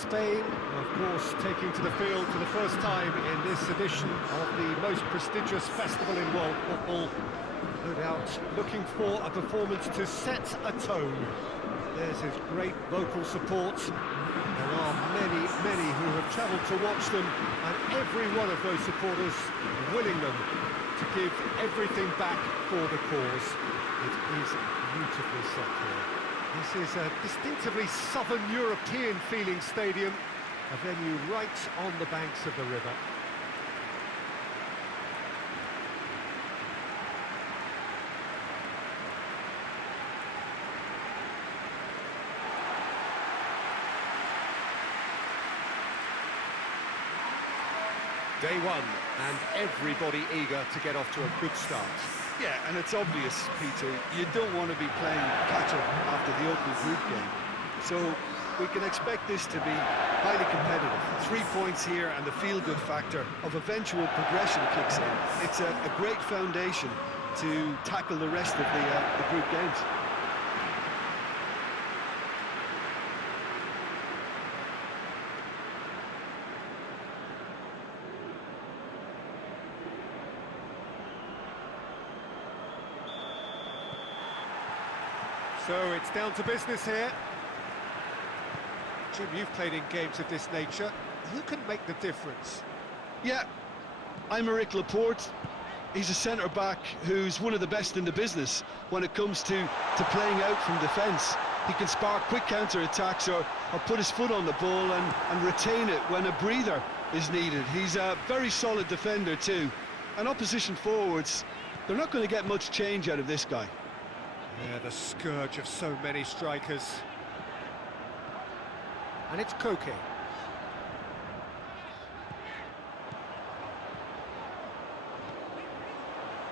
Spain, of course, taking to the field for the first time in this edition of the most prestigious festival in world football. No doubt looking for a performance to set a tone. There's his great vocal support. There are many, many who have travelled to watch them, and every one of those supporters willing them to give everything back for the cause. It is beautifully set here. This is a distinctively southern European feeling stadium, a venue right on the banks of the river. Day one, and everybody eager to get off to a good start. Yeah, and it's obvious, Peter, you don't want to be playing catch-up after the opening group game. So we can expect this to be highly competitive. 3 points here and the feel-good factor of eventual progression kicks in. It's a great foundation to tackle the rest of the group games. So it's down to business here. Jim, you've played in games of this nature. Who can make the difference? Yeah, I'm Eric Laporte. He's a centre-back who's one of the best in the business when it comes to playing out from defence. He can spark quick counter-attacks or put his foot on the ball and retain it when a breather is needed. He's a very solid defender too. And opposition forwards, they're not going to get much change out of this guy. Yeah, the scourge of so many strikers. And it's Koke.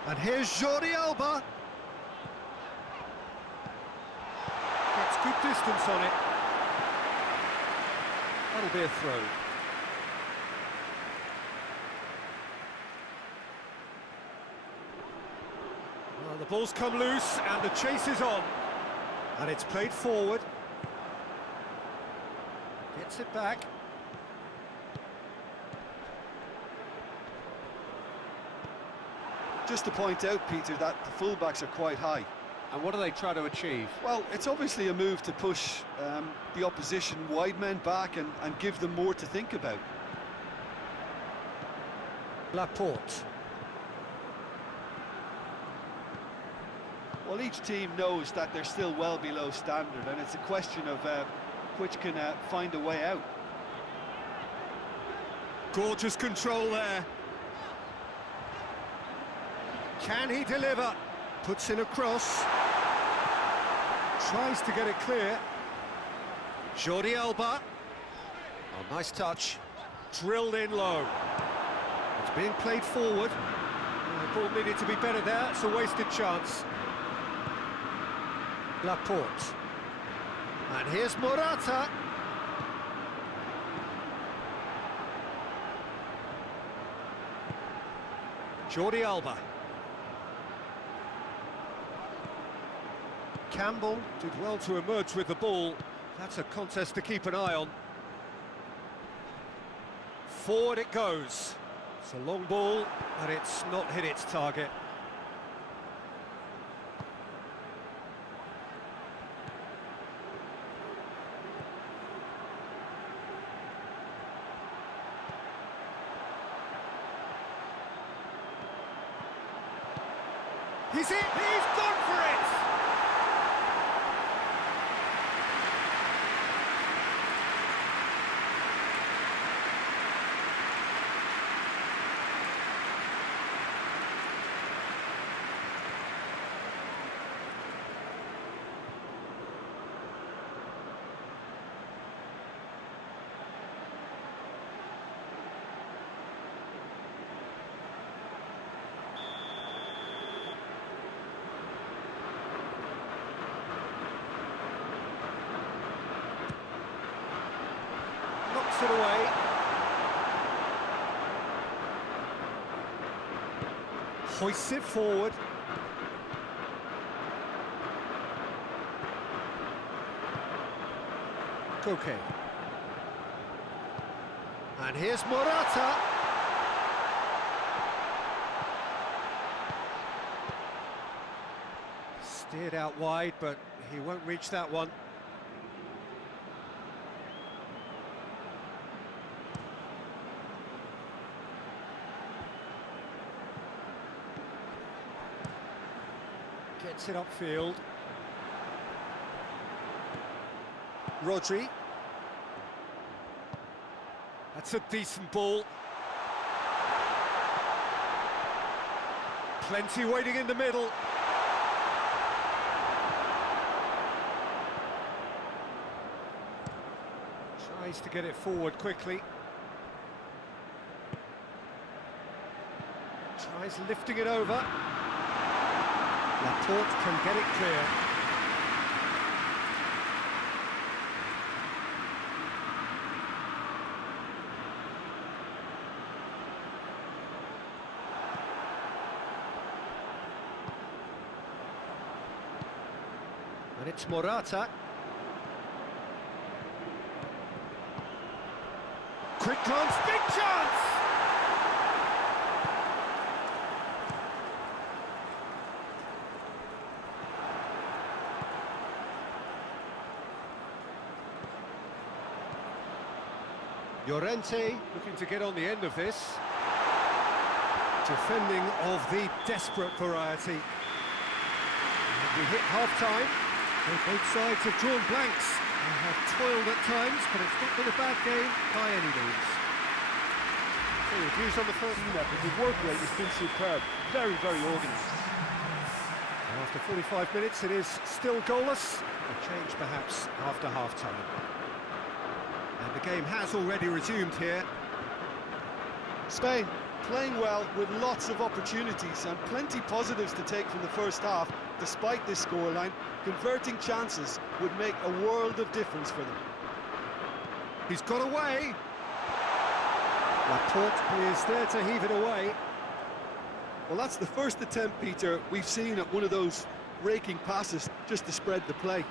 And here's Jordi Alba. Gets good distance on it. That'll be a throw. Well, the ball's come loose and the chase is on. And it's played forward. Gets it back. Just to point out, Peter, that the fullbacks are quite high. And what do they try to achieve? Well, it's obviously a move to push the opposition wide men back and give them more to think about. Laporte. Well, each team knows that they're still well below standard, and it's a question of which can find a way out. Gorgeous control there. Can he deliver? Puts in a cross. Tries to get it clear. Jordi Alba. Oh, nice touch. Drilled in low. It's being played forward. The ball needed to be better there. It's a wasted chance. Laporte. And here's Morata. Jordi Alba. Campbell did well to emerge with the ball. That's a contest to keep an eye on. Forward it goes. It's a long ball, but it's not hit its target. He's in! He's gone for it! Knocks it away. Hoists it forward. Koke. And here's Morata. Steered out wide, but he won't reach that one. Gets it upfield. Rodri. That's a decent ball. Plenty waiting in the middle. Tries to get it forward quickly. Tries lifting it over. Laporte can get it clear. And it's Morata. Quick glance, big chance! Llorente looking to get on the end of this. Defending of the desperate variety. And we hit half-time. Both sides have drawn blanks and have toiled at times, but it's not been a bad game by any means. So your views on the first half? The work rate has been superb. Very, very organised. After 45 minutes, it is still goalless. A change perhaps after half-time. And the game has already resumed here. Spain playing well with lots of opportunities and plenty positives to take from the first half. Despite this scoreline, converting chances would make a world of difference for them. He's got away. Laporte is there to heave it away. Well, that's the first attempt, Peter, we've seen at one of those raking passes just to spread the play.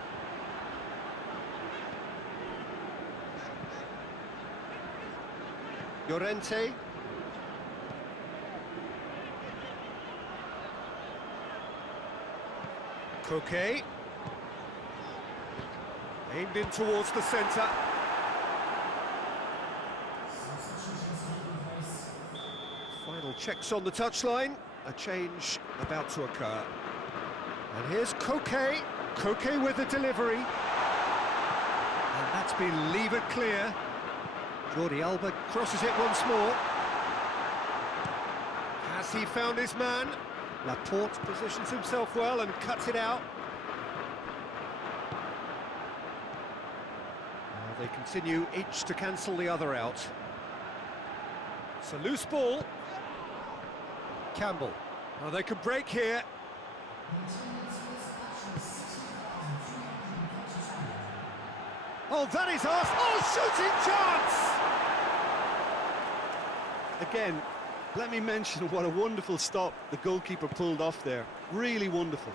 Llorente. Koke. Aimed in towards the centre. Final checks on the touchline. A change about to occur. And here's Koke. Koke with the delivery. And that's been levered clear. Jordi Alba crosses it once more. Has he found his man? Laporte positions himself well and cuts it out. Now they continue each to cancel the other out. It's a loose ball. Campbell. Now they can break here. Oh, that is us! Oh, shooting chance! Again, let me mention what a wonderful stop the goalkeeper pulled off there. Really wonderful.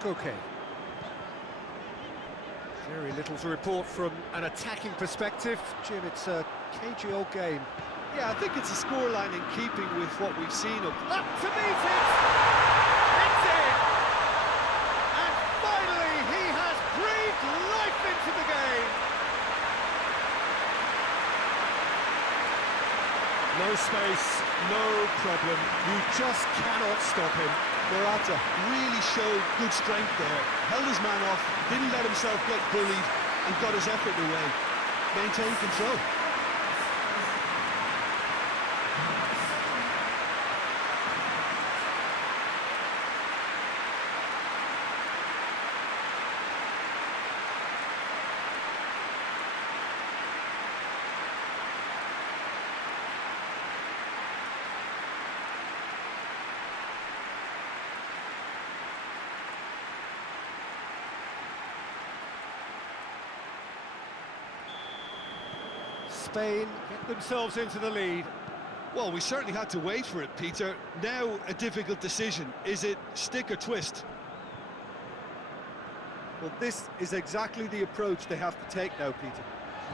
Koke. Very little to report from an attacking perspective. Jim, it's a cagey old game. Yeah, I think it's a scoreline in keeping with what we've seen up to meet it! It's in! And finally he has breathed life into the game! No space, no problem. You just cannot stop him. Morata really showed good strength there. Held his man off, didn't let himself get bullied, and got his effort away. Maintained control. Spain get themselves into the lead. Well, we certainly had to wait for it, Peter. Now a difficult decision. Is it stick or twist? Well, this is exactly the approach they have to take now, Peter.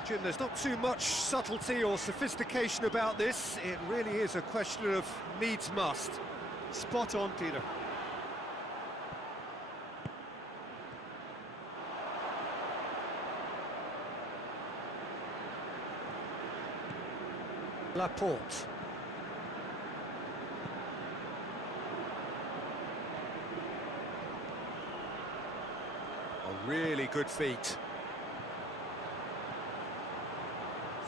Jim, there's not too much subtlety or sophistication about this. It really is a question of needs must. Spot on, Peter. Laporte. A really good feat.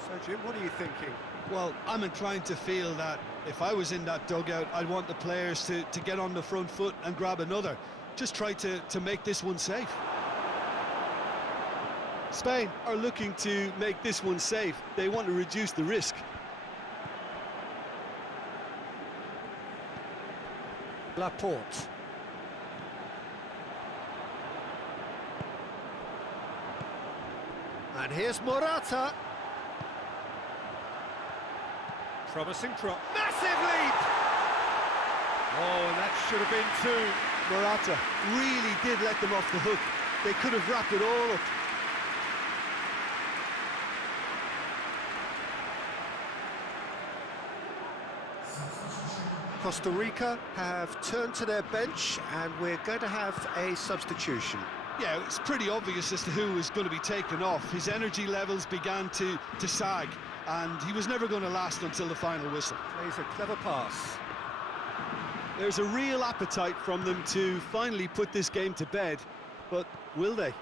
So, Jim, what are you thinking? Well, I'm inclined to feel that if I was in that dugout, I'd want the players to get on the front foot and grab another. Just try to make this one safe. Spain are looking to make this one safe. They want to reduce the risk. Laporte. And here's Morata. Promising drop. Massive leap! Oh, and that should have been two. Morata really did let them off the hook. They could have wrapped it all up. Costa Rica have turned to their bench, and we're going to have a substitution. Yeah, it's pretty obvious as to who was going to be taken off. His energy levels began to sag, and he was never going to last until the final whistle. Plays a clever pass. There's a real appetite from them to finally put this game to bed, but will they?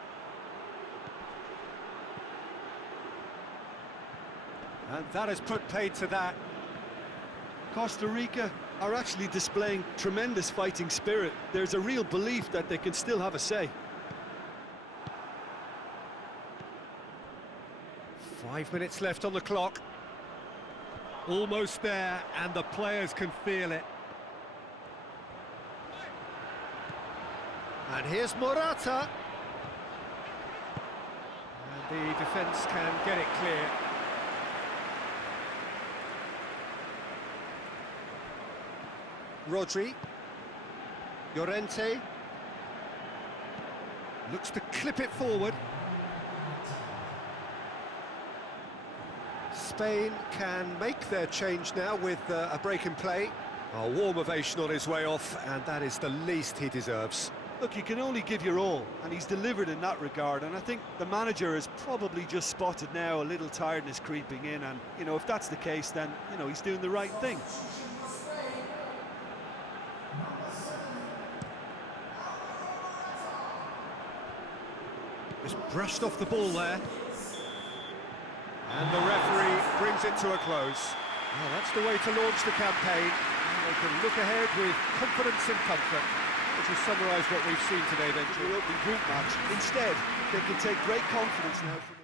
And that has put paid to that. Costa Rica are actually displaying tremendous fighting spirit. There's a real belief that they can still have a say. 5 minutes left on the clock. Almost there, and the players can feel it. And here's Morata. And the defence can get it clear. Rodri. Llorente. Looks to clip it forward. Spain can make their change now with a break in play. A warm ovation on his way off, and that is the least he deserves. Look, you can only give your all, and he's delivered in that regard, and I think the manager has probably just spotted now a little tiredness creeping in, and, you know, if that's the case, then, you know, he's doing the right thing. Just brushed off the ball there. And the referee brings it to a close. Well, that's the way to launch the campaign. They can look ahead with confidence and comfort. Which will summarise what we've seen today then. The opening group match. Instead, they can take great confidence now.